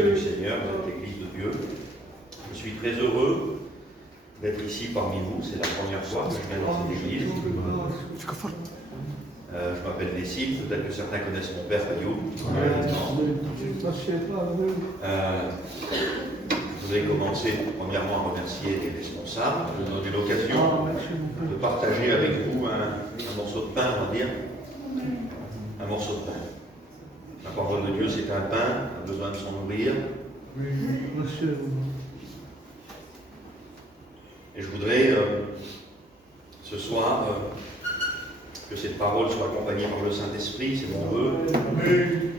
du Seigneur, de cette Église de Dieu. Je suis très heureux d'être ici parmi vous. C'est la première fois que je viens dans cette Église. Je m'appelle Nessim, peut-être que certains connaissent mon père Fayou. Je voudrais commencer premièrement à remercier les responsables de nous donner l'occasion de partager avec vous un morceau de pain, on va dire. Un morceau de pain. La parole de Dieu, c'est un pain, on a besoin de s'en nourrir. Et je voudrais ce soir que cette parole soit accompagnée par le Saint-Esprit, c'est mon vœu.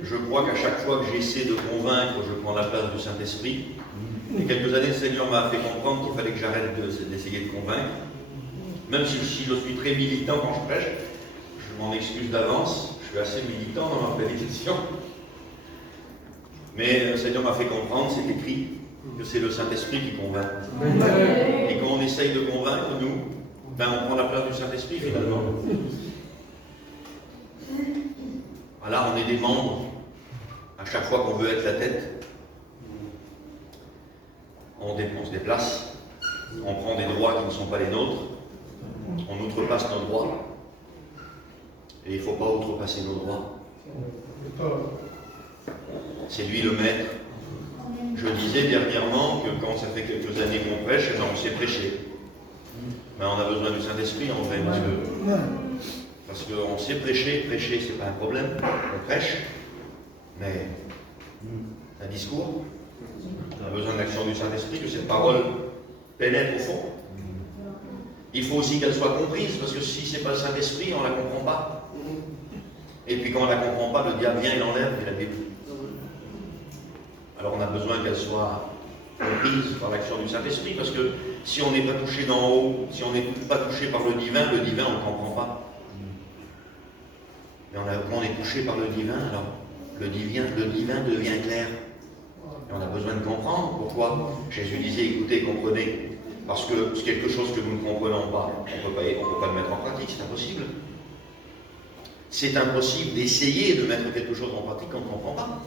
Je crois qu'à chaque fois que j'essaie de convaincre, je prends la place du Saint-Esprit. Il y a quelques années, le Seigneur m'a fait comprendre qu'il fallait que j'arrête d'essayer de convaincre. Même si je suis très militant quand je prêche, je m'en excuse d'avance, je suis assez militant dans ma prédication. Mais le Seigneur m'a fait comprendre, c'est écrit, que c'est le Saint-Esprit qui convainc. Et quand on essaye de convaincre, nous, on prend la place du Saint-Esprit finalement. Voilà, on est des membres. À chaque fois qu'on veut être la tête, on se déplace, on prend des droits qui ne sont pas les nôtres, on outrepasse nos droits. Et il ne faut pas outrepasser nos droits. C'est lui le maître. Je disais dernièrement que quand ça fait quelques années qu'on prêche, on sait prêcher. Mais on a besoin du Saint-Esprit en vrai, parce qu'on sait prêcher, c'est pas un problème, on prêche, mais un discours, on a besoin de l'action du Saint-Esprit, que cette parole pénètre au fond. Il faut aussi qu'elle soit comprise, parce que si c'est pas le Saint-Esprit, on ne la comprend pas. Et puis quand on ne la comprend pas, le diable vient et l'enlève, dit la Bible. Alors on a besoin qu'elle soit comprise par l'action du Saint-Esprit, parce que si on n'est pas touché d'en haut, si on n'est pas touché par le divin, on ne le comprend pas. Mais quand on est touché par le divin, alors le divin devient clair. Et on a besoin de comprendre pourquoi Jésus disait, écoutez, comprenez. Parce que c'est quelque chose que nous ne comprenons pas, on ne peut pas le mettre en pratique, c'est impossible. C'est impossible d'essayer de mettre quelque chose en pratique quand on ne comprend pas.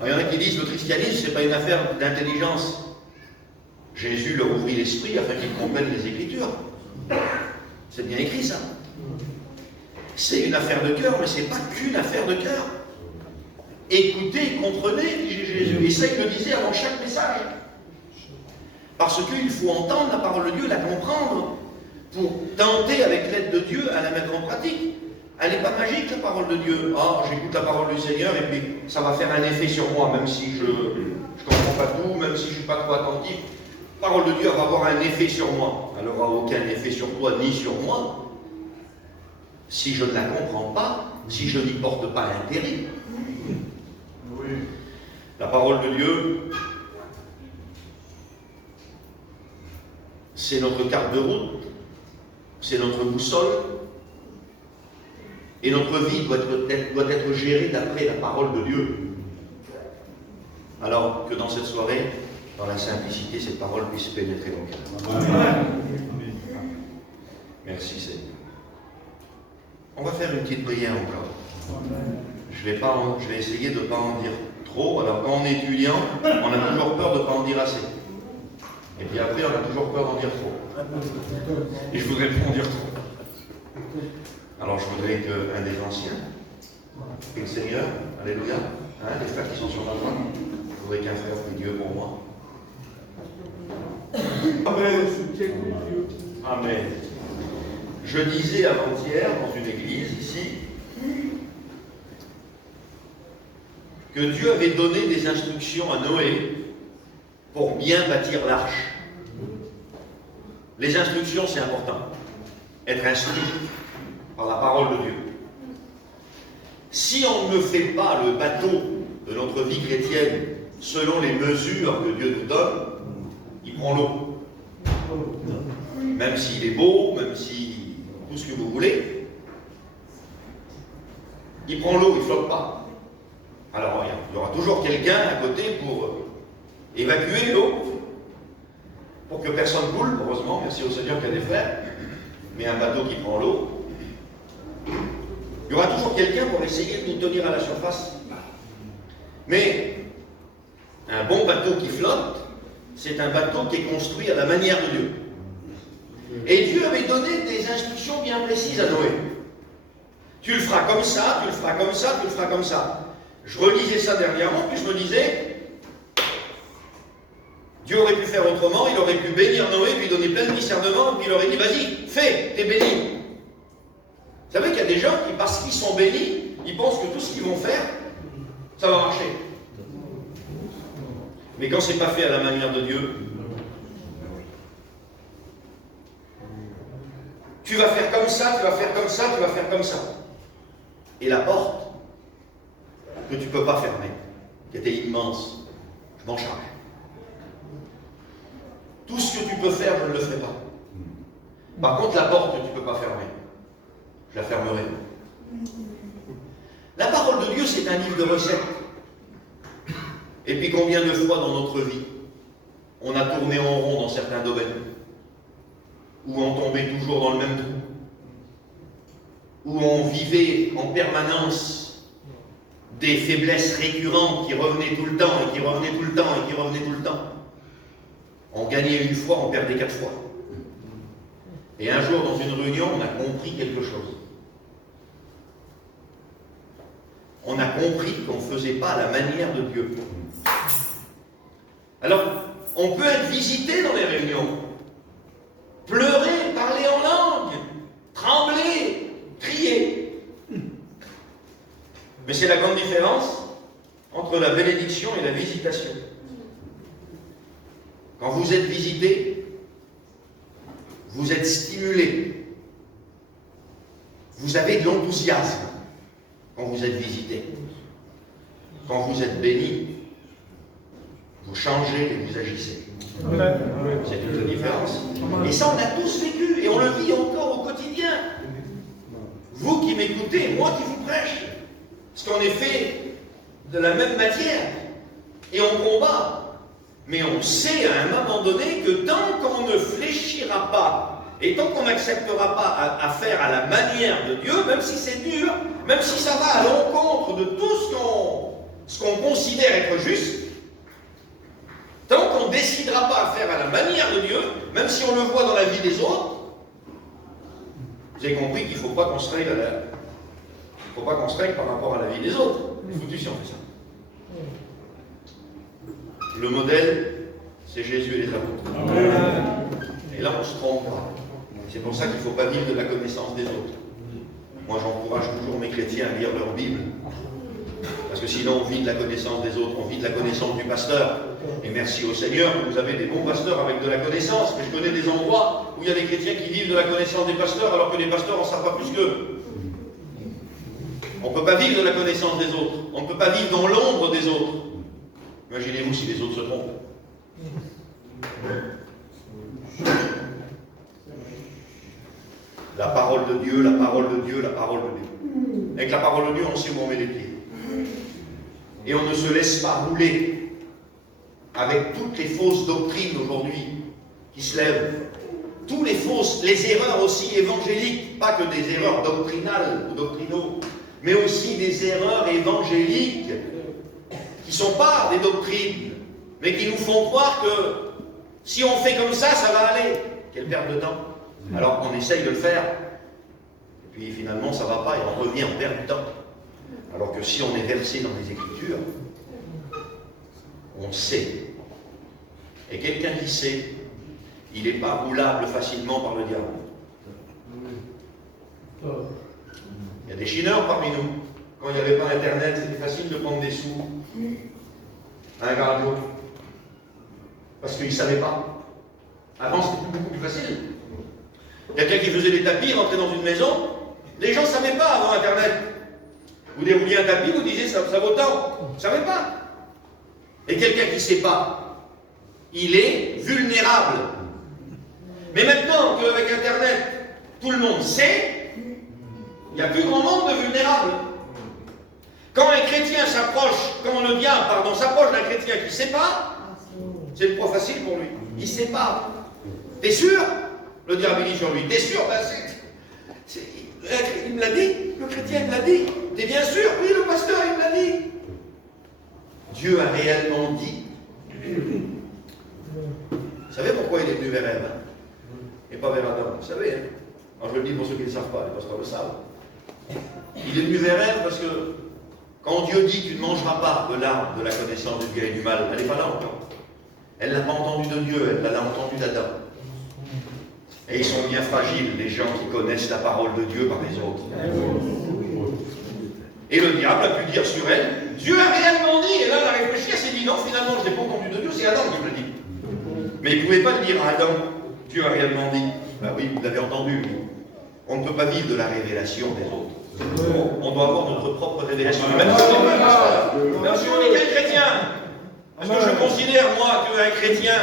Alors, il y en a qui disent, le christianisme, ce n'est pas une affaire d'intelligence. Jésus leur ouvrit l'esprit afin qu'ils comprennent les Écritures. C'est bien écrit ça. C'est une affaire de cœur, mais ce n'est pas qu'une affaire de cœur. Écoutez, comprenez, dit Jésus. Et ça, il le disait avant chaque message. Parce qu'il faut entendre la parole de Dieu, la comprendre, pour tenter avec l'aide de Dieu à la mettre en pratique. Elle n'est pas magique, la parole de Dieu. Ah, j'écoute la parole du Seigneur et puis ça va faire un effet sur moi, même si je ne comprends pas tout, même si je ne suis pas trop attentif. La parole de Dieu va avoir un effet sur moi. Elle n'aura aucun effet sur toi ni sur moi si je ne la comprends pas, si je n'y porte pas intérêt. Oui. La parole de Dieu, c'est notre carte de route, c'est notre boussole, et notre vie doit être gérée d'après la parole de Dieu. Alors que dans cette soirée, dans la simplicité, cette parole puisse pénétrer nos cœurs. Amen. Merci Seigneur. On va faire une petite prière encore. Je vais essayer de ne pas en dire trop. Alors quand on est étudiant, on a toujours peur de ne pas en dire assez. Et puis après, on a toujours peur d'en dire trop. Et je ne voudrais pas en dire trop. Alors je voudrais qu'un des anciens, que le Seigneur, alléluia, les frères qui sont sur la voie, je voudrais qu'un frère prie Dieu pour moi. Amen. Amen. Je disais avant-hier dans une église ici que Dieu avait donné des instructions à Noé pour bien bâtir l'arche. Les instructions, c'est important. Être instruit par la parole de Dieu. Si on ne fait pas le bateau de notre vie chrétienne selon les mesures que Dieu nous donne, il prend l'eau. Même s'il est beau, même si tout ce que vous voulez, il prend l'eau, il ne flotte pas. Alors il y aura toujours quelqu'un à côté pour évacuer l'eau, pour que personne coule, heureusement, merci au Seigneur qu'il y a des frères, mais un bateau qui prend l'eau, il y aura toujours quelqu'un pour essayer de nous tenir à la surface. Mais bon bateau qui flotte, c'est un bateau qui est construit à la manière de Dieu. Et Dieu avait donné des instructions bien précises à Noé. Tu le feras comme ça, tu le feras comme ça, tu le feras comme ça. Je relisais ça dernièrement, puis je me disais, Dieu aurait pu faire autrement, il aurait pu bénir Noé, lui donner plein de discernement, puis il aurait dit, vas-y, fais, t'es béni. Vous savez qu'il y a des gens qui, parce qu'ils sont bénis, ils pensent que tout ce qu'ils vont faire, ça va marcher. Mais quand c'est pas fait à la manière de Dieu, tu vas faire comme ça, tu vas faire comme ça, tu vas faire comme ça. Et la porte que tu ne peux pas fermer, qui était immense, je m'en charge. Tout ce que tu peux faire, je ne le ferai pas. Par contre, la porte que tu ne peux pas fermer, je la fermerai. La parole de Dieu, c'est un livre de recettes. Et puis combien de fois dans notre vie, on a tourné en rond dans certains domaines, où on tombait toujours dans le même trou, où on vivait en permanence des faiblesses récurrentes qui revenaient tout le temps, et qui revenaient tout le temps, et qui revenaient tout le temps. On gagnait une fois, on perdait 4 fois. Et un jour, dans une réunion, on a compris quelque chose. On a compris qu'on ne faisait pas à la manière de Dieu. Alors, on peut être visité dans les réunions, pleurer, parler en langue, trembler, crier. Mais c'est la grande différence entre la bénédiction et la visitation. Quand vous êtes visité, vous êtes stimulé. Vous avez de l'enthousiasme quand vous êtes visité. Quand vous êtes béni, vous changez et vous agissez. C'est toute la différence. Et ça, on a tous vécu et on le vit encore au quotidien. Vous qui m'écoutez, moi qui vous prêche. Parce qu'on est fait de la même matière. Et on combat. Mais on sait à un moment donné que tant qu'on ne fléchira pas, et tant qu'on n'acceptera pas à faire à la manière de Dieu, même si c'est dur, même si ça va à l'encontre de tout ce qu'on considère être juste, tant qu'on ne décidera pas à faire à la manière de Dieu, même si on le voit dans la vie des autres, vous avez compris qu'il ne faut pas qu'on se règle par rapport à la vie des autres. C'est foutu si on fait ça. Le modèle, c'est Jésus et les apôtres. Et là, on ne se trompe pas. C'est pour ça qu'il ne faut pas vivre de la connaissance des autres. Moi, j'encourage toujours mes chrétiens à lire leur Bible. Parce que sinon, on vit de la connaissance des autres, on vit de la connaissance du pasteur. Et merci au Seigneur, vous avez des bons pasteurs avec de la connaissance. Mais je connais des endroits où il y a des chrétiens qui vivent de la connaissance des pasteurs, alors que les pasteurs n'en savent pas plus qu'eux. On ne peut pas vivre de la connaissance des autres. On ne peut pas vivre dans l'ombre des autres. Imaginez-vous si les autres se trompent. La parole de Dieu, la parole de Dieu, la parole de Dieu. Avec la parole de Dieu, on sait où on met les pieds. Et on ne se laisse pas rouler avec toutes les fausses doctrines aujourd'hui qui se lèvent. Toutes les erreurs aussi évangéliques, pas que des erreurs doctrinales ou doctrinaux, mais aussi des erreurs évangéliques qui ne sont pas des doctrines, mais qui nous font croire que si on fait comme ça, ça va aller. Quelle perte de temps. Alors on essaye de le faire, et puis finalement ça ne va pas, et on revient, on perd du temps. Alors que si on est versé dans les Écritures, on sait. Et quelqu'un qui sait, il n'est pas roulable facilement par le diable. Il y a des chineurs parmi nous. Quand il n'y avait pas Internet, c'était facile de prendre des sous à un garageux. Parce qu'ils ne savaient pas. Avant, c'était beaucoup plus facile. Quelqu'un qui faisait des tapis, rentrait dans une maison, les gens ne savaient pas avant Internet. Vous dérouliez un tapis, vous disiez ça vaut tant. Vous ne savez pas. Et quelqu'un qui ne sait pas, il est vulnérable. Mais maintenant qu'avec Internet, tout le monde sait, il n'y a plus grand nombre de vulnérables. Quand un chrétien s'approche, quand le diable, s'approche d'un chrétien qui ne sait pas, c'est trop facile pour lui. Il ne sait pas. T'es sûr? Le diable dit sur lui. T'es sûr? Il me l'a dit. Le chrétien me l'a dit. T'es bien sûr? Oui, le pasteur, il me l'a dit. Dieu a réellement dit Vous savez pourquoi il est venu vers Ève, hein, et pas vers Adam? Vous savez, hein? Alors je le dis pour ceux qui ne le savent pas, les pasteurs le savent. Il est venu vers Ève parce que quand Dieu dit tu ne mangeras pas de l'arbre de la connaissance du bien et du mal, elle n'est pas là encore. Elle ne l'a pas entendu de Dieu, elle l'a entendu d'Adam. Et ils sont bien fragiles, les gens qui connaissent la parole de Dieu par les autres. Et le diable a pu dire sur elle, Dieu a réellement dit, et là elle a réfléchi, elle s'est dit non, finalement je n'ai pas entendu de Dieu, c'est Adam qui me l'a dit. Mais il ne pouvait pas le dire à Adam, Dieu a réellement dit. Ben oui, vous l'avez entendu. On ne peut pas vivre de la révélation des autres. On doit avoir notre propre révélation. Même si on est qu'un chrétien, parce que je considère, moi, qu'un chrétien,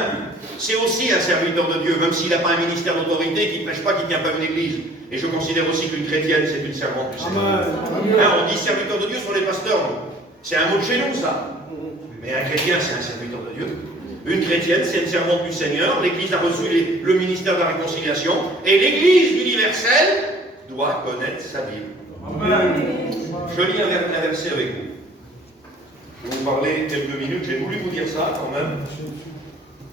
c'est aussi un serviteur de Dieu, même s'il n'a pas un ministère d'autorité, qui ne prêche pas, qui ne tient pas une église. Et je considère aussi qu'une chrétienne, c'est une servante du Seigneur. Hein, on dit serviteur de Dieu sur les pasteurs. C'est un mot de chez nous, ça. Mais un chrétien, c'est un serviteur de Dieu. Une chrétienne, c'est une servante du Seigneur. L'Église a reçu le ministère de la réconciliation. Et l'Église universelle doit connaître sa Bible. Je lis un verset avec vous. Je vais vous parler quelques minutes. J'ai voulu vous dire ça quand même.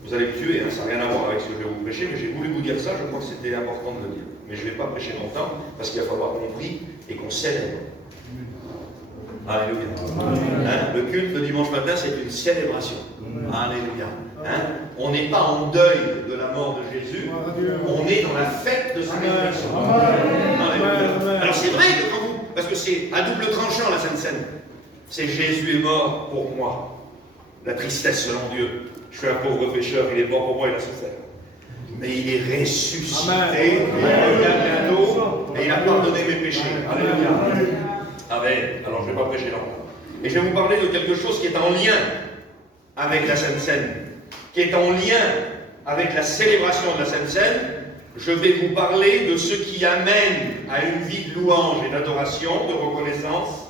Vous allez me tuer, hein, ça n'a rien à voir avec ce que je vais vous prêcher, mais j'ai voulu vous dire ça, je crois que c'était important de le dire. Mais je ne vais pas prêcher longtemps, parce qu'il va falloir qu'on prie et qu'on célèbre. Alléluia. Hein, le culte le dimanche matin, c'est une célébration. Alléluia. Hein, on n'est pas en deuil de la mort de Jésus, on est dans la fête de sa résurrection. Alors c'est vrai que quand vous, parce que c'est à double tranchant la Sainte Seine, c'est Jésus est mort pour moi. La tristesse selon Dieu. Je suis un pauvre pécheur, il est mort pour moi, il a souffert. Mais il est ressuscité, il revient bientôt, et il a pardonné mes péchés. Alléluia. Amen. Alors je ne vais pas prêcher longtemps. Et je vais vous parler de quelque chose qui est en lien avec la Sainte Seine, qui est en lien avec la célébration de la Sainte Seine. Je vais vous parler de ce qui amène à une vie de louange et d'adoration, de reconnaissance.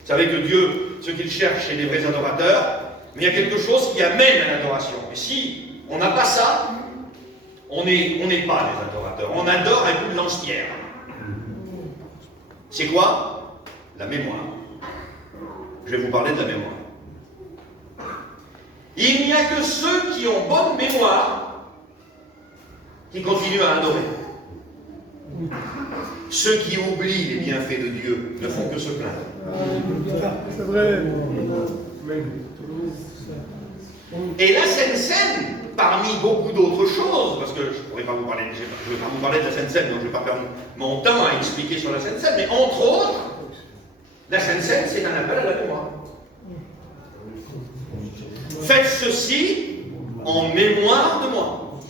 Vous savez que Dieu, ce qu'il cherche, c'est des vrais adorateurs. Mais il y a quelque chose qui amène à l'adoration. Et si on n'a pas ça, on n'est pas des adorateurs. On adore un coup de lance-pierre. C'est quoi? La mémoire. Je vais vous parler de la mémoire. Il n'y a que ceux qui ont bonne mémoire qui continuent à adorer. Ceux qui oublient les bienfaits de Dieu ne font que se plaindre. C'est vrai. Et la Sainte Seine, parmi beaucoup d'autres choses, parce que je ne pourrais pas vous parler, je ne vais pas vous parler de la Sainte Seine, donc je ne vais pas perdre mon temps à expliquer sur la Sainte Seine, mais entre autres, la Sainte Seine, c'est un appel à la mémoire. Faites ceci en mémoire de moi.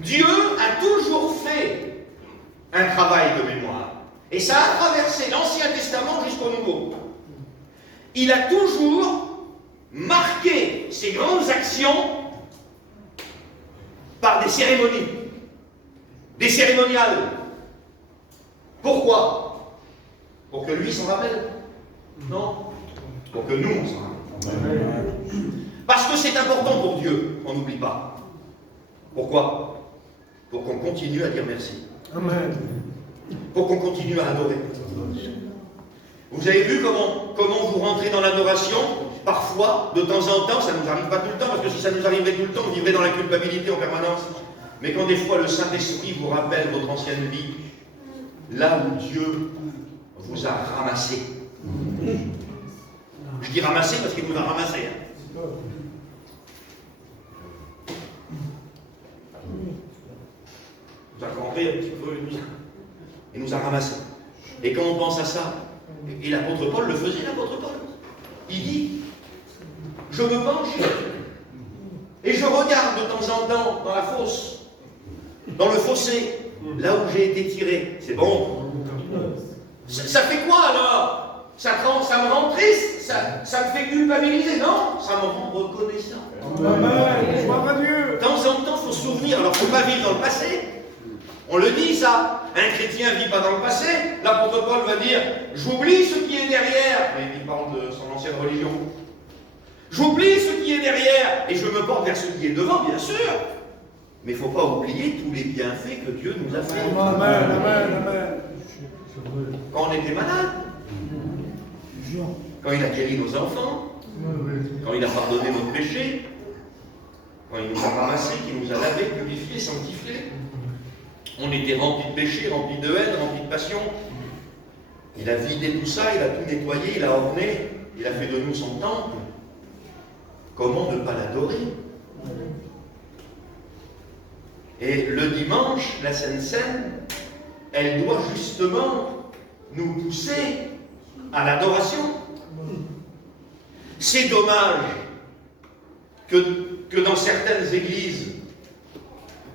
Dieu a toujours fait un travail de mémoire. Et ça a traversé l'Ancien Testament jusqu'au Nouveau. Il a toujours marqué ses grandes actions par des cérémonies, des cérémoniales. Pourquoi? Pour que lui s'en rappelle? Non. Pour que nous on s'en rappelle. Parce que c'est important pour Dieu qu'on n'oublie pas. Pourquoi? Pour qu'on continue à dire merci. Amen. Pour qu'on continue à adorer. Vous avez vu comment vous rentrez dans l'adoration? Parfois, de temps en temps, ça ne nous arrive pas tout le temps, parce que si ça nous arrivait tout le temps, on vivrait dans la culpabilité en permanence. Mais quand des fois le Saint-Esprit vous rappelle votre ancienne vie, là où Dieu vous a ramassé. Je dis ramassé parce qu'il vous a ramassé. Hein. Vous a crampé un petit peu, il nous a ramassé. Et quand on pense à ça, et l'apôtre Paul le faisait, l'apôtre Paul, il dit, je me penche et je regarde de temps en temps dans la fosse, dans le fossé, là où j'ai été tiré. C'est bon. Ça fait quoi alors? Ça me rend triste, ça me fait culpabiliser, non? Ça me rend reconnaissant. Amen. Gloire à Dieu. De temps en temps, il faut se souvenir. Alors, il ne faut pas vivre dans le passé. On le dit, ça. Un chrétien ne vit pas dans le passé. L'apôtre Paul va dire, j'oublie ce qui est derrière. Mais il parle de son ancienne religion. J'oublie ce qui est derrière et je me porte vers ce qui est devant, bien sûr. Mais il ne faut pas oublier tous les bienfaits que Dieu nous a fait. Amen, amen, amen. Quand on était malade, quand il a guéri nos enfants, Quand il a pardonné notre péché, quand il nous a ramassés, qu'il nous a lavés, purifiés, sanctifiés, on était remplis de péché, remplis de haine, remplis de passion. Il a vidé tout ça, il a tout nettoyé, il a orné, il a fait de nous son temple. Comment ne pas l'adorer? Et le dimanche, la Sainte Seine, elle doit justement nous pousser à l'adoration. C'est dommage que dans certaines églises,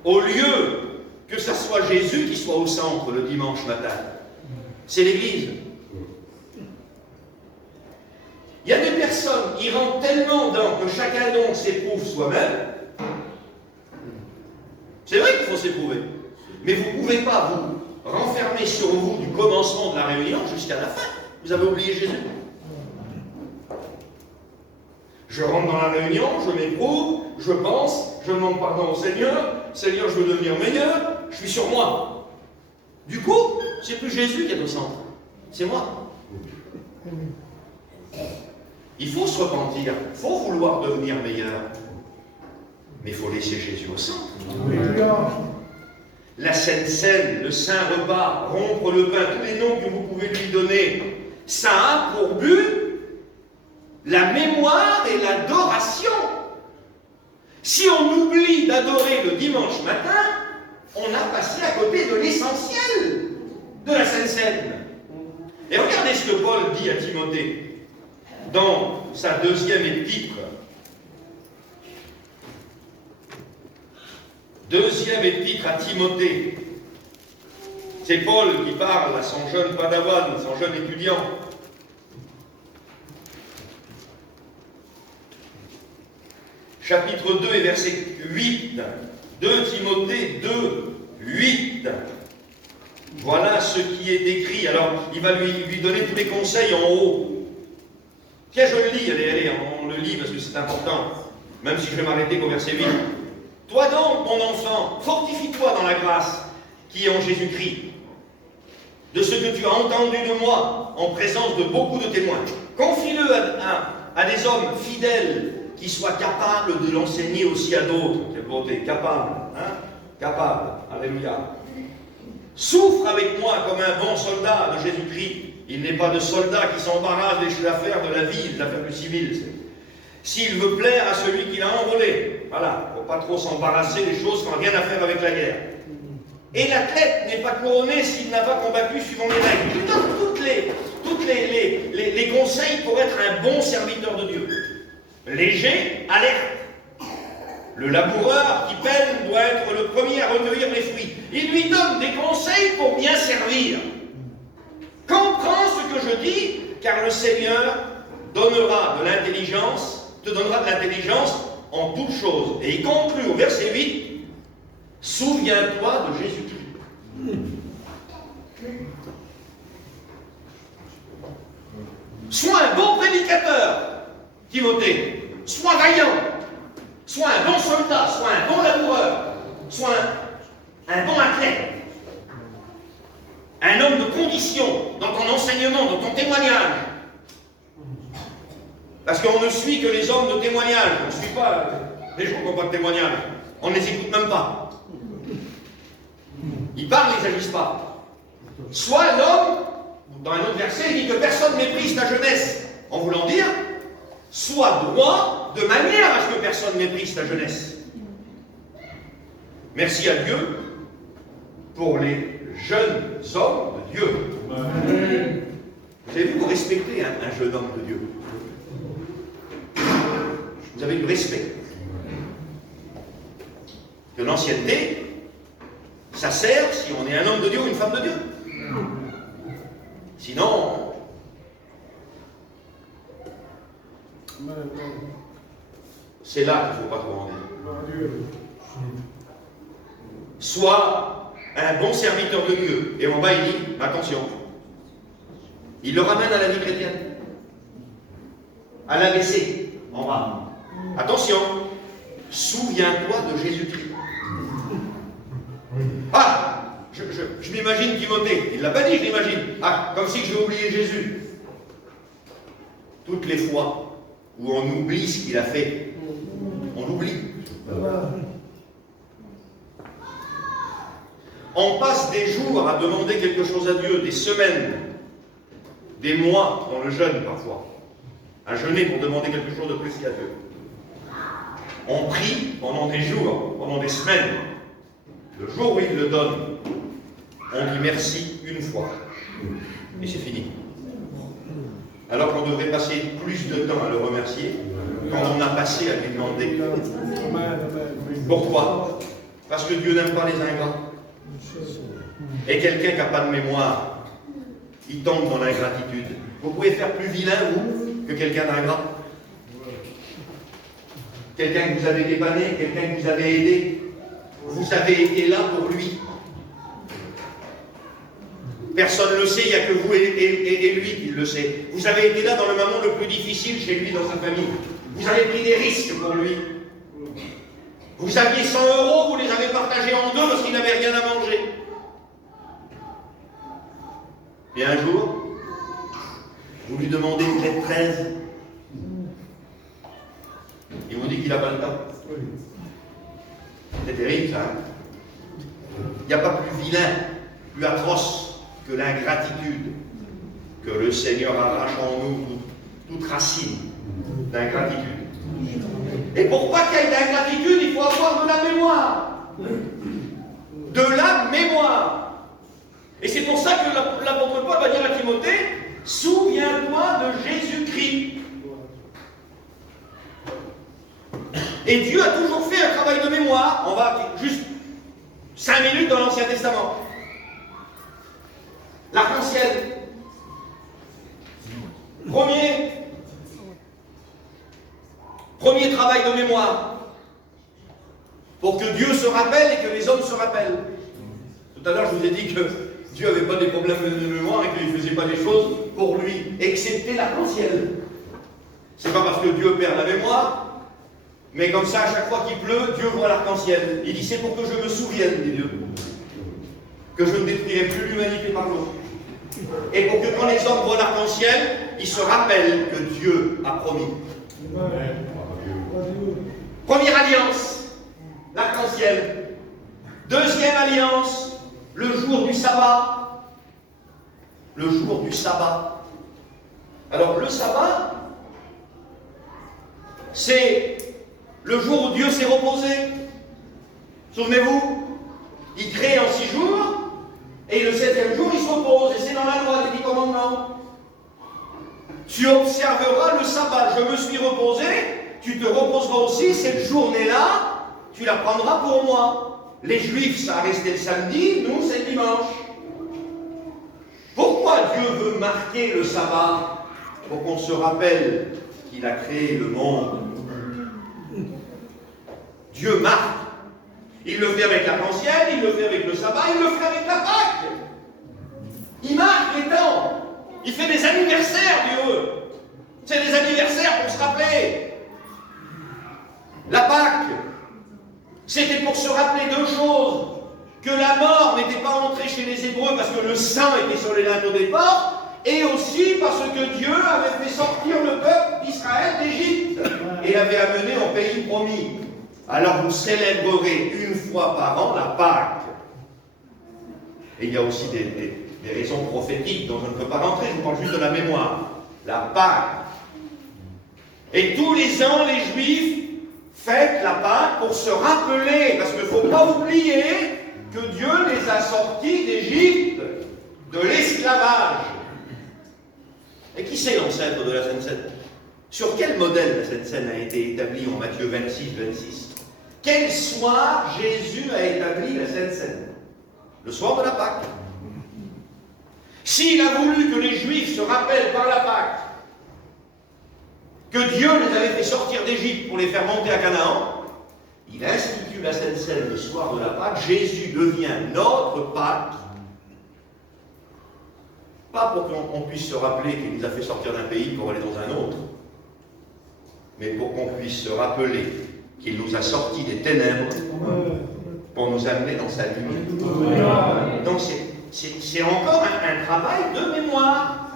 au lieu que ça soit Jésus qui soit au centre le dimanche matin, c'est l'église. Il y a des personnes qui rentrent tellement dans que chacun donc s'éprouve soi-même. C'est vrai qu'il faut s'éprouver, mais vous ne pouvez pas vous renfermer sur vous du commencement de la réunion jusqu'à la fin. Vous avez oublié Jésus. Je rentre dans la réunion, je m'éprouve, je pense, je demande pardon au Seigneur. Seigneur, je veux devenir meilleur, je suis sur moi. Du coup, c'est plus Jésus qui est au centre, c'est moi. Il faut se repentir, il faut vouloir devenir meilleur, mais il faut laisser Jésus au centre. La Sainte Seine, le Saint Repas, rompre le pain, tous les noms que vous pouvez lui donner, ça a pour but la mémoire et l'adoration. Si on oublie d'adorer le dimanche matin, on a passé à côté de l'essentiel de la Sainte Seine. Et regardez ce que Paul dit à Timothée dans sa deuxième épître. Deuxième épître à Timothée. C'est Paul qui parle à son jeune padawan, son jeune étudiant. Chapitre 2 et verset 8. 2 Timothée 2, 8. Voilà ce qui est décrit. Alors, il va lui donner tous les conseils en haut. Tiens, je le lis, allez, on le lit parce que c'est important. Même si je vais m'arrêter qu'au verset 8. Toi donc, mon enfant, fortifie-toi dans la grâce qui est en Jésus-Christ, de ce que tu as entendu de moi en présence de beaucoup de témoins. Confie-le à des hommes fidèles qui soient capables de l'enseigner aussi à d'autres. Quelle beauté, capable, hein? Capable, alléluia. Souffre avec moi comme un bon soldat de Jésus-Christ. Il n'est pas de soldat qui s'embarrasse des affaires de la vie, des affaires du civil. S'il veut plaire à celui qui l'a enrôlé, voilà, il ne faut pas trop s'embarrasser des choses qui n'ont rien à faire avec la guerre. Et l'athlète n'est pas couronné s'il n'a pas combattu suivant les règles. Il donne tous les conseils pour être un bon serviteur de Dieu. Léger, alerte. Le laboureur qui peine doit être le premier à recueillir les fruits. Il lui donne des conseils pour bien servir. Comprends ce que je dis, car le Seigneur donnera de l'intelligence, te donnera de l'intelligence en toutes choses. Et il conclut au verset 8, souviens-toi de Jésus-Christ. Sois un bon prédicateur, Timothée. Sois vaillant. Sois un bon soldat. Sois un bon laboureur. Sois un bon athlète. Un homme de condition dans ton enseignement, dans ton témoignage. Parce qu'on ne suit que les hommes de témoignage. On ne suit pas les gens qui n'ont pas de témoignage. On ne les écoute même pas. Ils parlent, ils n'agissent pas. Soit l'homme, dans un autre verset, il dit que personne méprise ta jeunesse, en voulant dire, sois droit de manière à ce que personne méprise ta jeunesse. Merci à Dieu pour les jeunes hommes de Dieu. Amen. Vous avez vu, vous respectez un jeune homme de Dieu. Vous avez du respect. Que l'ancienneté, ça sert si on est un homme de Dieu ou une femme de Dieu. Sinon, c'est là qu'il ne faut pas trop en dire. Sois un bon serviteur de Dieu. Et en bas, il dit, attention, il le ramène à la vie chrétienne. À l'ABC, en bas. Attention, souviens-toi de Jésus-Christ. Ah, je m'imagine Timothée. Il ne l'a pas dit, je l'imagine. Ah, comme si je vais oublier Jésus. Toutes les fois où on oublie ce qu'il a fait. On l'oublie. On passe des jours à demander quelque chose à Dieu, des semaines, des mois dans le jeûne parfois, à jeûner pour demander quelque chose de précis à Dieu. On prie pendant des jours, pendant des semaines. Le jour où il le donne, on dit merci une fois. Et c'est fini. Alors qu'on devrait passer plus de temps à le remercier quand on a passé à lui demander. Pourquoi? Parce que Dieu n'aime pas les ingrats. Et quelqu'un qui n'a pas de mémoire, il tombe dans l'ingratitude. Vous pouvez faire plus vilain, vous, que quelqu'un d'ingrat. Quelqu'un que vous avez dépanné, quelqu'un que vous avez aidé. Vous avez été là pour lui. Personne ne le sait, il n'y a que vous et lui qui le sait. Vous avez été là dans le moment le plus difficile chez lui, dans sa famille. Vous avez pris des risques pour lui. Vous aviez 100 €, vous les avez partagés en deux parce qu'il n'avait rien à manger. Et un jour, vous lui demandez une lettre 13. Il vous dit qu'il n'a pas le temps. C'est terrible, ça. Il n'y a pas plus vilain, plus atroce que l'ingratitude, que le Seigneur arrache en nous toute racine d'ingratitude. Et pour pas qu'il y ait d'ingratitude, il faut avoir de la mémoire. De la mémoire. Et c'est pour ça que l'apôtre Paul va dire à Timothée, souviens-toi de Jésus-Christ. Et Dieu a toujours fait un travail de mémoire. On va juste 5 minutes dans l'Ancien Testament. L'arc-en-ciel. Premier travail de mémoire. Pour que Dieu se rappelle et que les hommes se rappellent. Tout à l'heure, je vous ai dit que Dieu n'avait pas des problèmes de mémoire et qu'il ne faisait pas des choses pour lui, excepté l'arc-en-ciel. C'est pas parce que Dieu perd la mémoire, mais comme ça, à chaque fois qu'il pleut, Dieu voit l'arc-en-ciel. Il dit, c'est pour que je me souvienne, dit Dieu, que je ne détruirai plus l'humanité par l'eau. Et pour que quand les hommes voient l'arc-en-ciel, ils se rappellent que Dieu a promis. Première alliance, l'arc-en-ciel. Deuxième alliance, le jour du sabbat. Le jour du sabbat. Alors le sabbat, c'est le jour où Dieu s'est reposé. Souvenez-vous, il crée en 6 jours, et le 7e jour, il se repose, et c'est dans la loi des 10 commandements. Tu observeras le sabbat, je me suis reposé, tu te reposeras aussi, cette journée-là, tu la prendras pour moi. Les Juifs, ça a resté le samedi, nous, c'est le dimanche. Pourquoi Dieu veut marquer le sabbat? Pour qu'on se rappelle qu'il a créé le monde. Dieu marque. Il le fait avec l'arc-en-ciel, il le fait avec le sabbat, il le fait avec la Pâque. Il marque les temps. Il fait des anniversaires, Dieu. C'est des anniversaires pour se rappeler. La Pâque, c'était pour se rappeler 2 choses. Que la mort n'était pas entrée chez les Hébreux parce que le sang était sur les linteaux des portes, et aussi parce que Dieu avait fait sortir le peuple d'Israël d'Égypte et l'avait amené en pays promis. Alors vous célébrerez une fois par an la Pâque. Et il y a aussi des raisons prophétiques dont je ne peux pas rentrer, je vous parle juste de la mémoire. La Pâque. Et tous les ans, les Juifs fêtent la Pâque pour se rappeler, parce qu'il ne faut pas oublier que Dieu les a sortis d'Égypte, de l'esclavage. Et qui c'est l'ancêtre de la Sainte Seine? Sur quel modèle la Sainte Seine a été établie en Matthieu 26, 26? Quel soir Jésus a établi la Sainte Seine? Le soir de la Pâque. S'il a voulu que les Juifs se rappellent par la Pâque que Dieu les avait fait sortir d'Égypte pour les faire monter à Canaan, il institue la Sainte Seine le soir de la Pâque. Jésus devient notre Pâque. Pas pour qu'on puisse se rappeler qu'il nous a fait sortir d'un pays pour aller dans un autre, mais pour qu'on puisse se rappeler qu'il nous a sortis des ténèbres pour nous amener dans sa lumière. Donc c'est encore un travail de mémoire.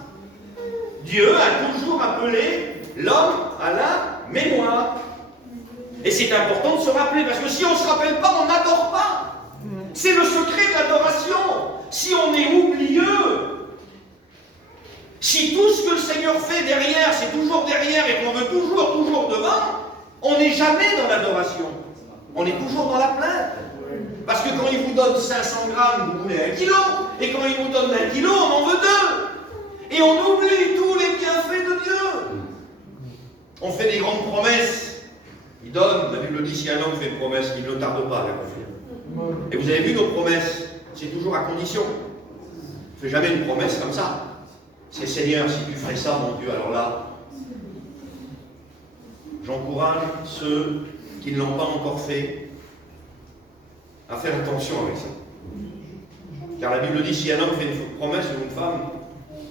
Dieu a toujours appelé l'homme à la mémoire. Et c'est important de se rappeler, parce que si on ne se rappelle pas, on n'adore pas. C'est le secret de l'adoration. Si on est oublieux, si tout ce que le Seigneur fait derrière, c'est toujours derrière et qu'on veut toujours devant, on n'est jamais dans l'adoration. On est toujours dans la plainte. Parce que quand il vous donne 500 grammes, vous voulez 1 kilo. Et quand il vous donne 1 kilo, on en veut 2. Et on oublie tous les bienfaits de Dieu. On fait des grandes promesses. Il donne, la Bible dit, si un homme fait une promesse, il ne tarde pas à l'accomplir. Et vous avez vu nos promesses, c'est toujours à condition. On ne fait jamais une promesse comme ça. C'est Seigneur, si tu ferais ça, mon Dieu, alors là, j'encourage ceux qui ne l'ont pas encore fait à faire attention avec ça. Car la Bible dit, si un homme fait une promesse ou une femme,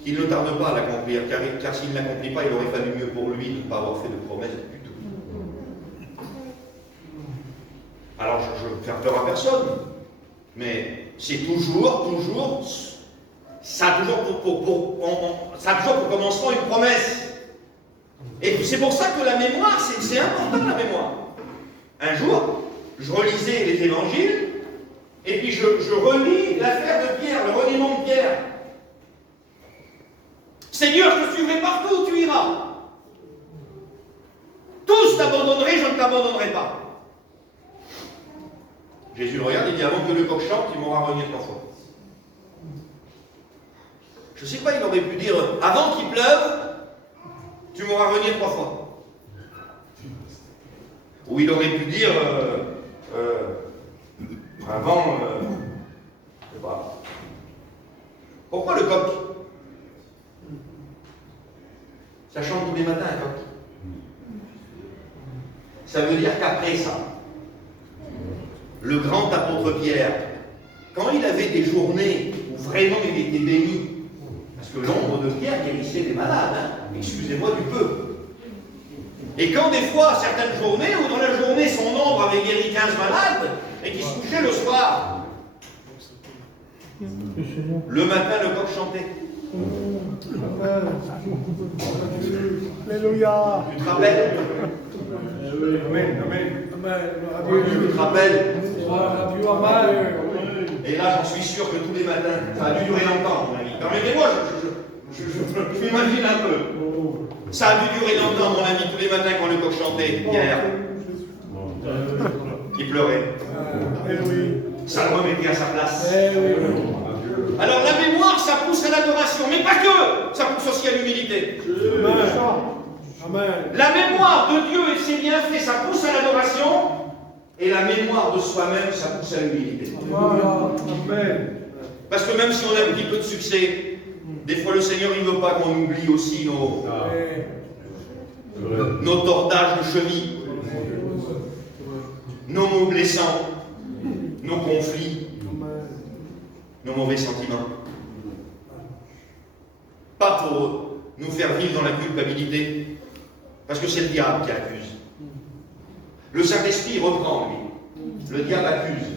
qu'il ne tarde pas à l'accomplir, car s'il ne l'accomplit pas, il aurait fallu mieux pour lui de ne pas avoir fait de promesse du tout. Alors, je ne veux faire peur à personne, mais c'est toujours, ça a toujours pour commencement une promesse. Et c'est pour ça que la mémoire, c'est important la mémoire. Un jour, je relisais les évangiles, et puis je relis l'affaire de Pierre, le reniement de Pierre. Seigneur, je te suivrai partout où tu iras. Tous t'abandonneraient, je ne t'abandonnerai pas. Jésus le regarde, il dit, avant que le coq chante, il m'aura renié 3 fois. Je ne sais pas, il aurait pu dire, avant qu'il pleuve, tu m'auras renié 3 fois. Ou il aurait pu dire, avant, je sais pas. Pourquoi le coq? Ça chante tous les matins, un coq. Ça veut dire qu'après ça, le grand apôtre Pierre, quand il avait des journées où vraiment il était béni, parce que l'ombre de Pierre guérissait les malades, hein, excusez-moi du peu. Et quand des fois, certaines journées, où dans la journée son ombre avait guéri 15 malades, et qu'il se couchait le soir, le matin le coq chantait. Alléluia. Tu te rappelles? Amen, amen, amen. Tu te rappelles? Amen. Et là, j'en suis sûr que tous les matins, ça a dû durer longtemps, mon ami. Permettez-moi, je m'imagine un peu. Ça a dû durer longtemps, mon ami, tous les matins quand le coq chantait, Pierre. Il pleurait. Ça le remettait à sa place. Alors la mémoire, ça pousse à l'adoration, mais pas que, ça pousse aussi à l'humilité. Amen. La mémoire de Dieu et ses bienfaits, ça pousse à l'adoration, et la mémoire de soi-même, ça pousse à l'humilité. Amen. Parce que même si on a un petit peu de succès, des fois le Seigneur, il ne veut pas qu'on oublie aussi nos tordages de cheville, nos mots blessants, nos conflits, nos mauvais sentiments. Pas pour nous faire vivre dans la culpabilité, parce que c'est le diable qui accuse. Le Saint-Esprit reprend, lui. Le diable accuse.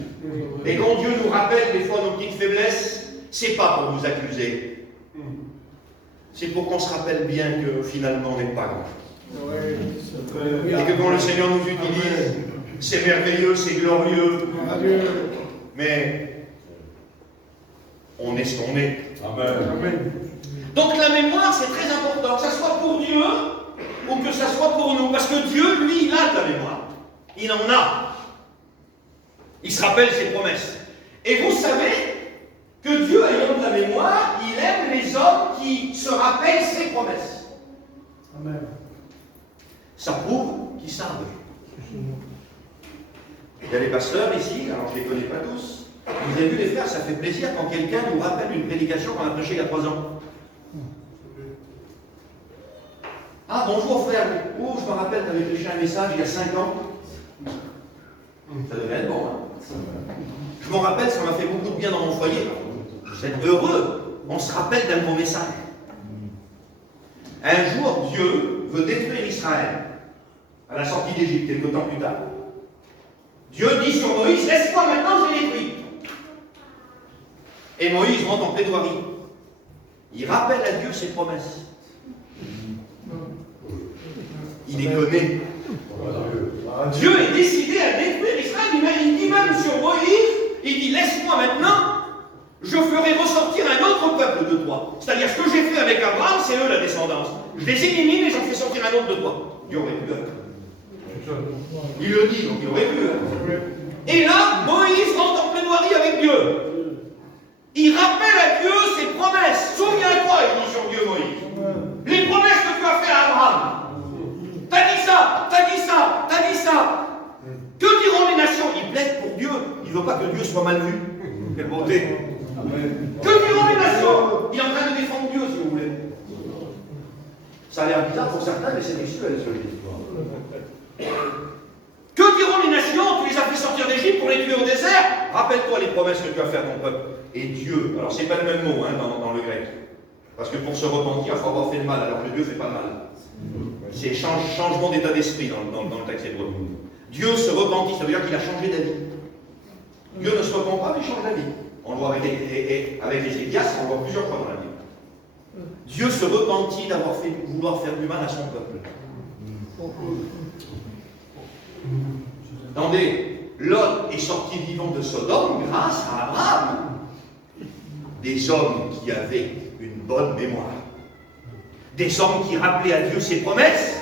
Et quand Dieu nous rappelle des fois nos petites faiblesses, c'est pas pour nous accuser. C'est pour qu'on se rappelle bien que finalement on n'est pas grand-chose. Et que quand le Seigneur nous utilise, c'est merveilleux, c'est glorieux. Mais on est ce qu'on est. Amen. Donc la mémoire, c'est très important, que ce soit pour Dieu ou que ce soit pour nous. Parce que Dieu, lui, il a de la mémoire. Il en a. Il se rappelle ses promesses. Et vous savez que Dieu, ayant de la mémoire, il aime les hommes qui se rappellent ses promesses. Amen. Ça prouve qu'ils savent. Il y a les pasteurs ici, alors je ne les connais pas tous. Vous avez vu les frères, ça fait plaisir quand quelqu'un nous rappelle une prédication qu'on a prêchée il y a 3 ans. Ah bonjour frère, oh je me rappelle, tu avais prêché un message il y a 5 ans. Ça devait être bon, hein. Je m'en rappelle, ça m'a fait beaucoup de bien dans mon foyer. Vous êtes heureux, on se rappelle d'un bon message. Un jour, Dieu veut détruire Israël à la sortie d'Égypte, quelques temps plus tard. Dieu dit sur Moïse, laisse-moi maintenant, je l'ai détruit. Et Moïse rentre en plaidoirie. Il rappelle à Dieu ses promesses. Il déconnez. Dieu est décidé à détruire Israël. Il dit même sur Moïse, il dit, laisse-moi maintenant, je ferai ressortir un autre peuple de toi. C'est-à-dire, ce que j'ai fait avec Abraham, c'est eux la descendance. Je les élimine et j'en fais sortir un autre de toi. Dieu aurait pu. Il le dit, donc il aurait pu. Et là, Moïse rentre en plaidoirie avec Dieu. Il rappelle à Dieu ses promesses. Souviens-toi, il dit sur Dieu, Moïse. Les promesses que tu as faites à Abraham. T'as dit ça, t'as dit ça, t'as dit ça. Que diront les nations? Il plaide pour Dieu. Il ne veut pas que Dieu soit mal vu. Quelle beauté. Que diront les nations? Il est en train de défendre Dieu, si vous voulez. Ça a l'air bizarre pour certains, mais c'est textuel, ce que je dis. Que diront les nations? Tu les as fait sortir d'Égypte pour les tuer au désert. Rappelle-toi les promesses que tu as faites à ton peuple. Et Dieu, alors c'est pas le même mot dans le grec. Parce que pour se repentir, il faut avoir fait le mal, alors que Dieu ne fait pas le mal. C'est changement d'état d'esprit dans le texte hébreu. Dieu se repentit, ça veut dire qu'il a changé d'avis. Dieu ne se repent pas, mais il change d'avis. On le voit avec Ézéchias, on le voit plusieurs fois dans la Bible. Dieu se repentit vouloir faire du mal à son peuple. Attendez, Lot est sorti vivant de Sodome grâce à Abraham. Des hommes qui avaient une bonne mémoire. Des hommes qui rappelaient à Dieu ses promesses.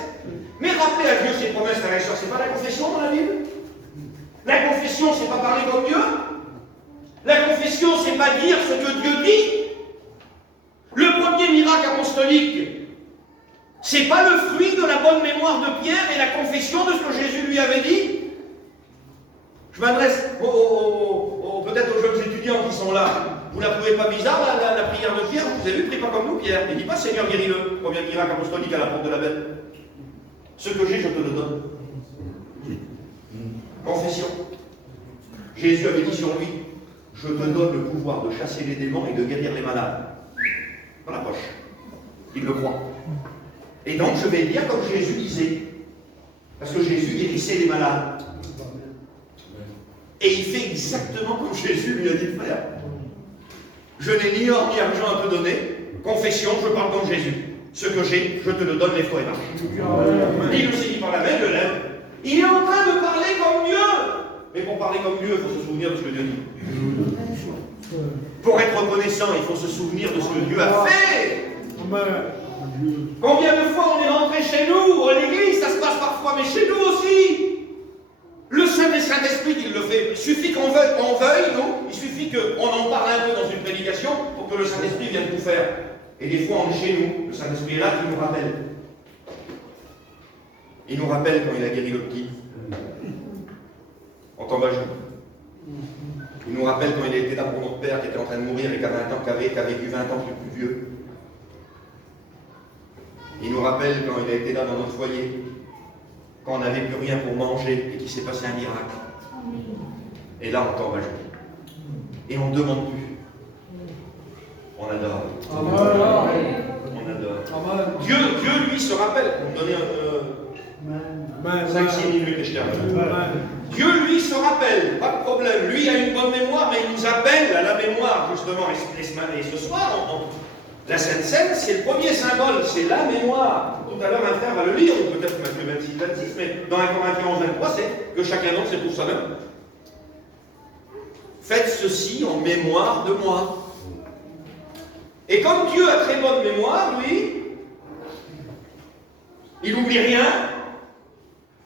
Mais rappeler à Dieu ses promesses, frères et sœurs, c'est pas la confession dans la Bible. La confession, c'est pas parler comme Dieu. La confession, c'est pas dire ce que Dieu dit. Le premier miracle apostolique, c'est pas le fruit de la bonne mémoire de Pierre et la confession de ce que Jésus lui avait dit. Je m'adresse peut-être aux jeunes étudiants qui sont là. Vous ne la trouvez pas bizarre, la prière de Pierre? Vous avez vu, prie pas comme nous, Pierre. Il ne dit pas Seigneur, guéris-le. Premier miracle apostolique à la porte de la bête. Ce que j'ai, je te le donne. Confession. Jésus avait dit sur lui, je te donne le pouvoir de chasser les démons et de guérir les malades. Dans la poche. Il le croit. Et donc, je vais dire comme Jésus disait. Parce que Jésus guérissait les malades. Et il fait exactement comme Jésus lui a dit de faire. Je n'ai ni or ni argent à te donner. Confession, je parle comme Jésus. Ce que j'ai, je te le donne, lève-toi et marche. Il le saisit par la main, le lève. Il est en train de parler comme Dieu. Mais pour parler comme Dieu, il faut se souvenir de ce que Dieu dit. Pour être reconnaissant, il faut se souvenir de ce que Dieu a fait. Combien de fois on est rentré chez nous, à l'église, ça se passe parfois, mais chez nous aussi. Le Saint-Esprit, il le fait. Il suffit qu'on veuille, non? Il suffit qu'on en parle un peu dans une prédication pour que le Saint-Esprit vienne tout faire. Et des fois, on est chez nous, le Saint-Esprit est là, il nous rappelle. Il nous rappelle quand il a guéri le petit. En tombant à genoux. Il nous rappelle quand il a été là pour notre père qui était en train de mourir et qui a vécu 20 ans plus vieux. Il nous rappelle quand il a été là dans notre foyer, quand on n'avait plus rien pour manger et qu'il s'est passé un miracle. Et là, on tombe à genoux. Et on ne demande plus. On adore. On adore. Dieu, lui, se rappelle. On me donnait 5-6 minutes et je termine. Dieu, lui, se rappelle. Pas de problème. Lui a une bonne mémoire, mais il nous appelle à la mémoire, justement. Et ce soir, la Sainte Seine, c'est le premier symbole. C'est la mémoire. Tout à l'heure, un frère va le lire, ou peut-être Matthieu 26, mais dans 1 Corinthiens 11, 23, c'est que chacun d'entre eux pour soi-même. Faites ceci en mémoire de moi. Et comme Dieu a très bonne mémoire, lui, il n'oublie rien.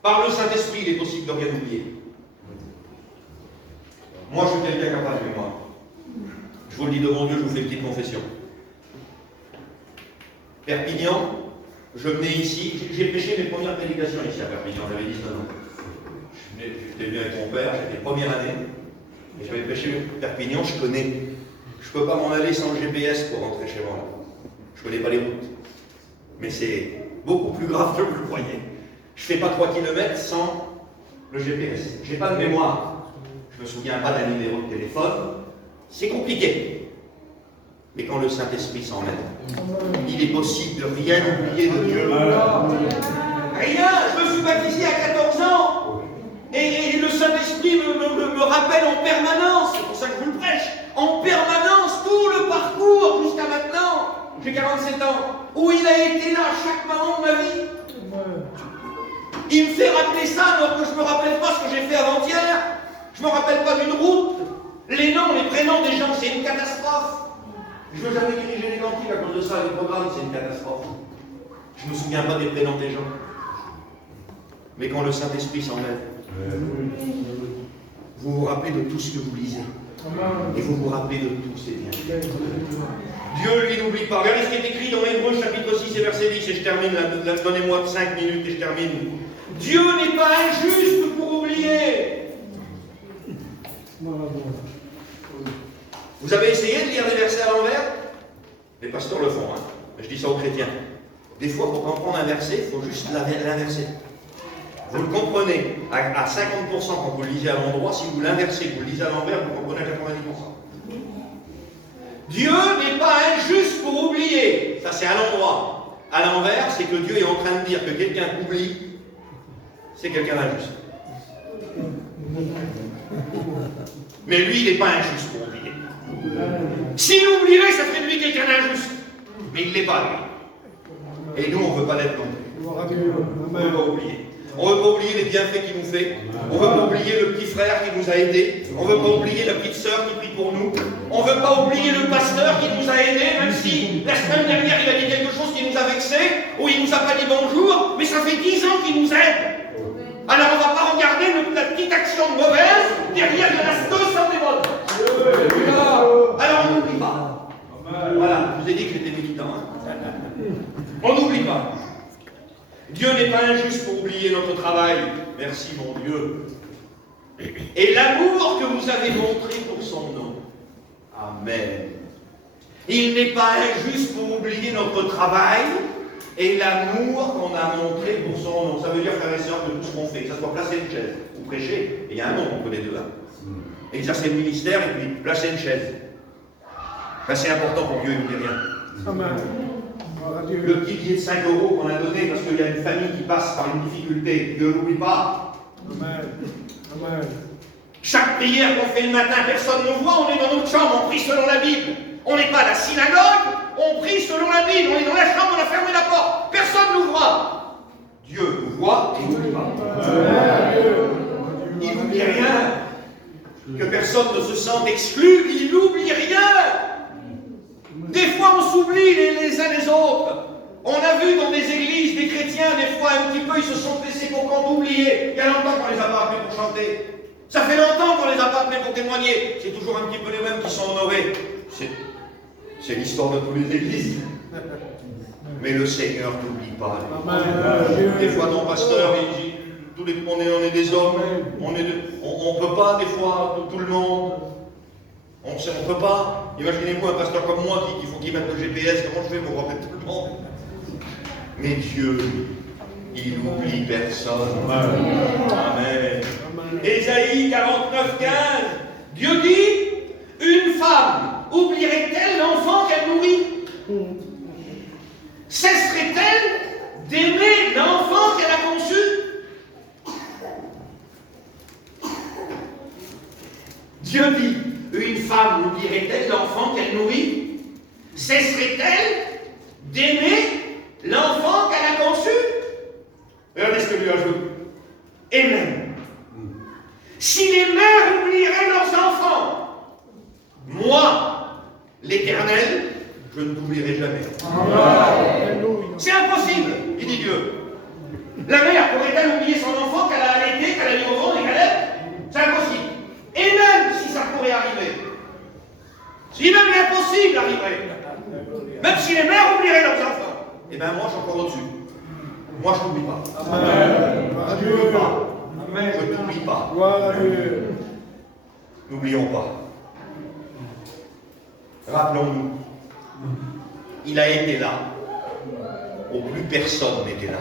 Par le Saint-Esprit, il est possible de rien oublier. Moi, je suis quelqu'un qui n'a pas de mémoire. Je vous le dis devant Dieu, je vous fais une petite confession. Perpignan, je venais ici, j'ai prêché mes premières prédications ici à Perpignan, j'avais 19 ans. J'étais venu avec mon père, j'étais première année, et j'avais prêché Perpignan, je connais. Je ne peux pas m'en aller sans le GPS pour rentrer chez moi. Je ne connais pas les routes. Mais c'est beaucoup plus grave que vous le croyez. Je ne fais pas 3 km sans le GPS. Je n'ai pas de mémoire. Je ne me souviens pas d'un numéro de téléphone. C'est compliqué. Mais quand le Saint-Esprit s'en mêle, il est possible de rien oublier de Dieu. Rien. Je me suis baptisé à 14 ans. Et le Saint-Esprit me rappelle en permanence. C'est pour ça que je vous le prêche. En permanence, tout le parcours jusqu'à maintenant. J'ai 47 ans. Où il a été là chaque moment de ma vie. Il me fait rappeler ça alors que je ne me rappelle pas ce que j'ai fait avant-hier. Je ne me rappelle pas d'une route. Les noms, les prénoms des gens, c'est une catastrophe. Je ne veux jamais diriger les cantiques à cause de ça. Les programmes, c'est une catastrophe. Je ne me souviens pas des prénoms des gens. Mais quand le Saint-Esprit s'enlève, vous vous rappelez de tout ce que vous lisez. Et vous vous rappelez de tous ces biens. Dieu, lui, n'oublie pas. Regardez ce qui est écrit dans Hébreux, chapitre 6 et verset 10, et je termine, donnez-moi 5 minutes et je termine. Dieu n'est pas injuste pour oublier. Vous avez essayé de lire les versets à l'envers? Les pasteurs le font, hein. Je dis ça aux chrétiens. Des fois, pour comprendre un verset, il faut juste l'inverser. Vous le comprenez à 50% quand vous le lisez à l'endroit. Si vous l'inversez, vous le lisez à l'envers, vous comprenez à 90%. Dieu n'est pas injuste pour oublier. Ça, c'est à l'endroit. À l'envers, c'est que Dieu est en train de dire que quelqu'un oublie, c'est quelqu'un d'injuste. Mais lui, il n'est pas injuste pour oublier. S'il oublierait, ça ferait de lui quelqu'un d'injuste. Mais il ne l'est pas, lui. Et nous, on ne veut pas l'être non plus. On ne veut pas oublier. On ne veut pas oublier les bienfaits qu'il nous fait. On ne veut pas oublier le petit frère qui nous a aidés. On ne veut pas oublier la petite sœur qui prie pour nous. On ne veut pas oublier le pasteur qui nous a aidés, même si la semaine dernière il a dit quelque chose qui nous a vexés, ou il ne nous a pas dit bonjour, mais ça fait 10 ans qu'il nous aide. Alors on ne va pas regarder la petite action mauvaise derrière de la sauce en démon. Alors on n'oublie pas. Voilà, je vous ai dit que j'étais militant. Hein. On n'oublie pas. Dieu n'est pas injuste pour oublier notre travail. Merci mon Dieu. Et l'amour que vous avez montré pour son nom. Amen. Il n'est pas injuste pour oublier notre travail et l'amour qu'on a montré pour son nom. Ça veut dire, frères et sœurs, que tout ce qu'on fait, que ce soit placer une chaise ou prêcher, et il y a un nom qu'on connaît deux là. Exercer le ministère et puis placer une chaise. Ben, c'est important pour Dieu, il ne dit rien. Amen. Le petit billet de 5 € qu'on a donné parce qu'il y a une famille qui passe par une difficulté, Dieu ne l'oublie pas. Amen. Amen. Chaque prière qu'on fait le matin, personne ne nous voit, on est dans notre chambre, on prie selon la Bible. On n'est pas à la synagogue, on prie selon la Bible, on est dans la chambre, on a fermé la porte, personne ne nous voit. Dieu nous voit et il n'oublie pas. Il n'oublie rien. Que personne ne se sente exclu, il n'oublie rien. Des fois, on s'oublie les uns les autres. On a vu dans des églises, des chrétiens, des fois, un petit peu, ils se sont laissés pour compte oublier. Il y a longtemps qu'on les a pas appelés pour chanter. Ça fait longtemps qu'on les a pas appelés pour témoigner. C'est toujours un petit peu les mêmes qui sont honorés. C'est l'histoire de toutes les églises. Mais le Seigneur n'oublie pas. Des fois, ton pasteur, on est des hommes. On ne peut pas, des fois, tout le monde. On ne peut pas. Imaginez-vous un pasteur comme moi qui faut qu'il mette le GPS. Comment je fais pour rappeler tout le monde? Mais Dieu, il n'oublie personne. Amen. Ésaïe 49, 15. Dieu dit, une femme oublierait-elle l'enfant qu'elle nourrit? Cesserait-elle d'aimer l'enfant qu'elle a conçu? Dieu dit, une femme oublierait-elle l'enfant qu'elle nourrit? Cesserait-elle d'aimer l'enfant qu'elle a conçu? Regardez ce que Dieu ajoute. Et même, si les mères oublieraient leurs enfants, moi, l'Éternel, je ne t'oublierai jamais. C'est impossible, il dit Dieu. La mère pourrait-elle oublier son enfant qu'elle a allaité, qu'elle a mis au ventre et qu'elle aide? C'est impossible. Et même si ça pourrait arriver, si même l'impossible arriverait, même si les mères oublieraient leurs enfants, eh bien moi je suis encore au-dessus. Moi je n'oublie pas. Je ne veux pas. Je ne t'oublie pas. N'oublions pas. Rappelons-nous, il a été là, où plus personne n'était là.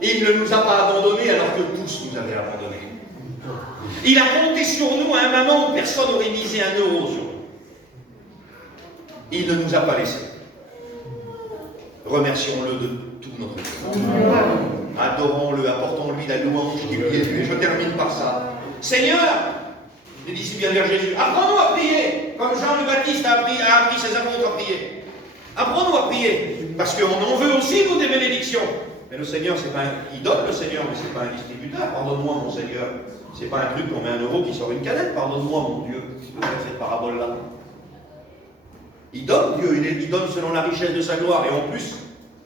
Il ne nous a pas abandonnés alors que tous nous avaient abandonnés. Il a compté sur nous à un moment où personne n'aurait misé un euro sur nous. Il ne nous a pas laissés. Remercions-le de tout notre cœur. Adorons-le, apportons-lui la louange qui lui est due. Et je termine par ça. Seigneur, les disciples viennent vers Jésus, apprends-nous à prier, comme Jean le Baptiste a appris ses apôtres à prier. Apprends-nous à prier, parce qu'on en veut aussi, nous, des bénédictions. Mais le Seigneur, c'est pas un... Il donne le Seigneur, mais c'est pas un distributeur. Pardonne-moi, mon Seigneur. C'est pas un truc qu'on met un euro qui sort une canette. Pardonne-moi, mon Dieu. De faire cette parabole-là. Il donne, Dieu. Il donne selon la richesse de sa gloire. Et en plus,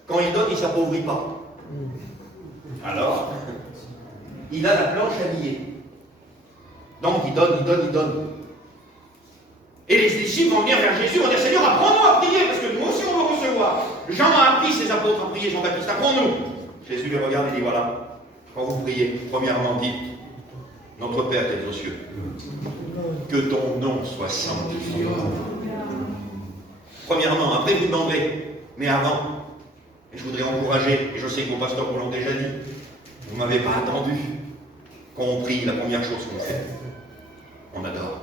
quand il donne, il ne s'appauvrit pas. Alors, il a la planche à billets. Donc, il donne, il donne, il donne. Et les disciples vont venir vers Jésus, vont dire, Seigneur, apprends-nous à prier, parce que nous aussi on veut recevoir. Jean a appris ses apôtres à prier, Jean-Baptiste, apprends-nous. Jésus les regarde et dit, voilà, quand vous priez, premièrement, dites, notre Père qui est aux cieux, que ton nom soit sanctifié. Premièrement, après vous demanderez, mais avant, et je voudrais encourager, et je sais que vos pasteurs vous l'ont déjà dit, vous ne m'avez pas attendu, quand on prie, la première chose qu'on fait, on adore.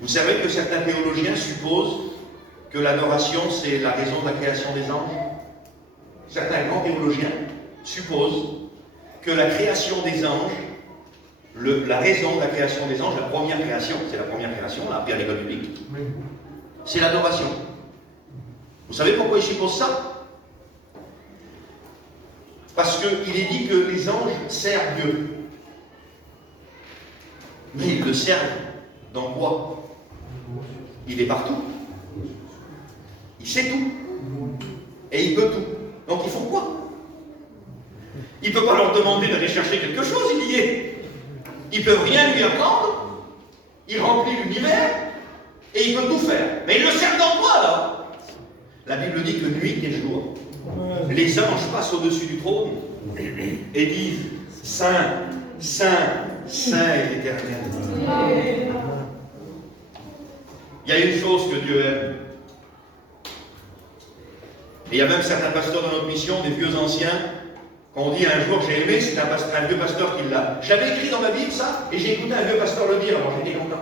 Vous savez que certains théologiens supposent que l'adoration, c'est la raison de la création des anges. Certains grands théologiens supposent que la création des anges, la raison de la création des anges, la première création, c'est la première création, on l'a appris à l'école biblique, c'est l'adoration. Vous savez pourquoi ils supposent ça? Parce qu'il est dit que les anges servent Dieu. Mais ils le servent dans quoi? Il est partout. Il sait tout. Et il peut tout. Donc ils font quoi? Ils ne peuvent pas leur demander d'aller chercher quelque chose, il y est. Ils ne peuvent rien lui apprendre. Il remplit l'univers. Et il peut tout faire. Mais ils le servent dans quoi, là? La Bible dit que nuit et jour, les anges passent au-dessus du trône et disent Saint, Saint, Saint est l'Éternel. Il y a une chose que Dieu aime. Et il y a même certains pasteurs dans notre mission, des vieux anciens, qu'on dit un jour, j'ai aimé, c'est un vieux pasteur qui l'a. J'avais écrit dans ma Bible ça, et j'ai écouté un vieux pasteur le dire, alors j'étais content.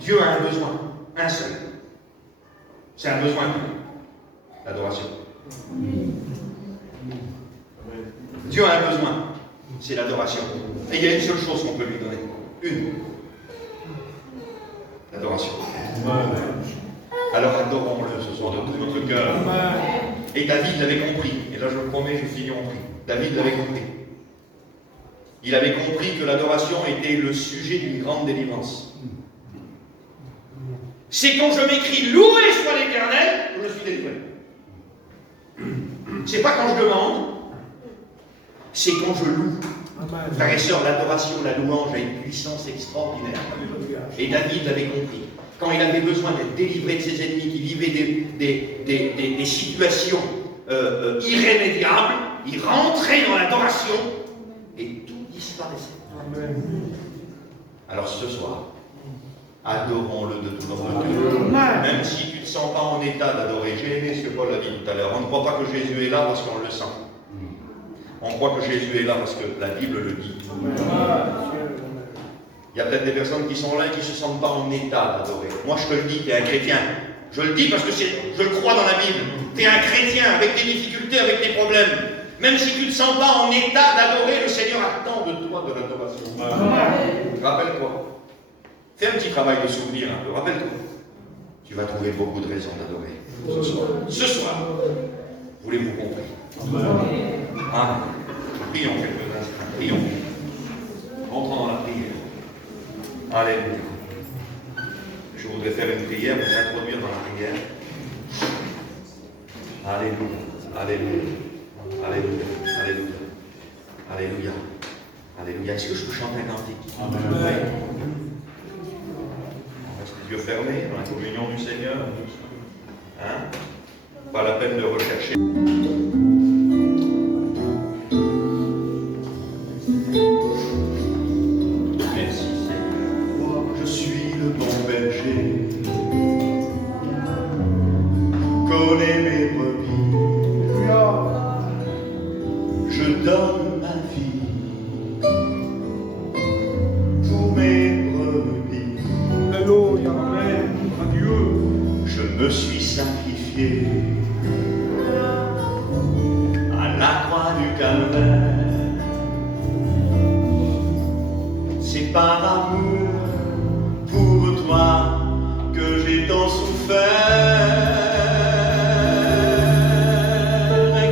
Dieu a un besoin, un seul. C'est un besoin, l'adoration. Dieu a un besoin, c'est l'adoration. Et il y a une seule chose qu'on peut lui donner. Une. L'adoration. Alors adorons-le ce soir de tout notre cœur. Et David l'avait compris. Et là je le promets, je finis en prix. David l'avait compris. Il avait compris que l'adoration était le sujet d'une grande délivrance. C'est quand je m'écris loué soit l'Éternel que je suis délivré. C'est pas quand je demande, c'est quand je loue. Frères et sœurs, l'adoration, la louange a une puissance extraordinaire. Et David l'avait compris. Quand il avait besoin d'être délivré de ses ennemis, qui vivaient des situations irrémédiables, il rentrait dans l'adoration et tout disparaissait. Alors ce soir, adorons-le de tout notre cœur. Même si tu ne te sens pas en état d'adorer. J'ai aimé ce que Paul a dit tout à l'heure. On ne croit pas que Jésus est là parce qu'on le sent. On croit que Jésus est là parce que la Bible le dit. Il y a peut-être des personnes qui sont là et qui ne se sentent pas en état d'adorer. Moi je te le dis, tu es un chrétien. Je le dis parce que je le crois dans la Bible. Tu es un chrétien avec des difficultés, avec des problèmes. Même si tu ne te sens pas en état d'adorer, le Seigneur attend de toi de l'adoration. Rappelle-toi. Fais un petit travail de souvenir un peu. Rappelle-toi. Tu vas trouver beaucoup de raisons d'adorer. Ce soir. Ce soir. Voulez-vous compris? Amen. Prions quelques instants. Prions. Entrons dans la prière. Alléluia. Je voudrais faire une prière, vous introduire dans la prière. Alléluia. Alléluia. Alléluia. Alléluia. Alléluia. Alléluia. Est-ce que je peux chanter un cantique? Amen. On reste les yeux fermés dans la communion du Seigneur. Hein? Pas la peine de rechercher.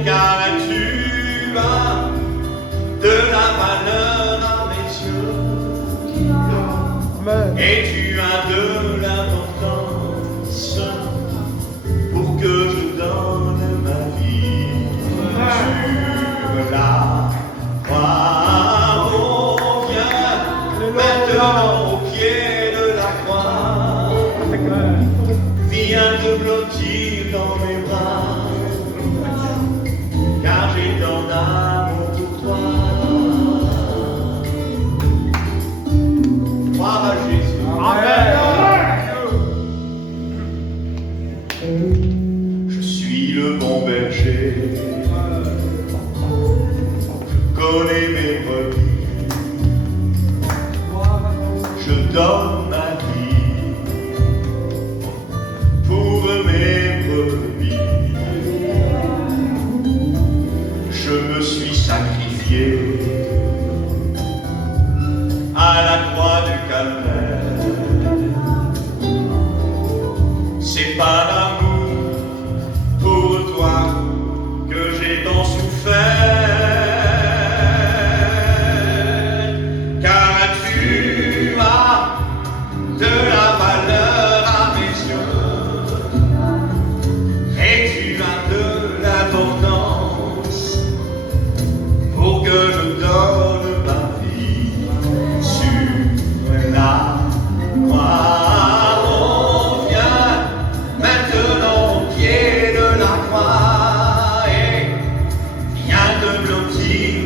Car et tu as de l'importance pour que je donne ma vie sur la croix. Oh, viens maintenant au pied de la croix, viens te blottir dans mes bras, car j'ai tant d'amour pour toi. Gloire à Jésus. Je suis le bon berger, je connais mes brebis, je donne ma vie pour mes brebis. Je me suis sacrifié à la croix du calvaire. C'est par l'amour pour toi que j'ai tant souffert, car tu as de la valeur à mes yeux, et tu as de l'importance pour que je donne ma vie sur la croix. Oh, viens maintenant au pied de la croix et viens te blottir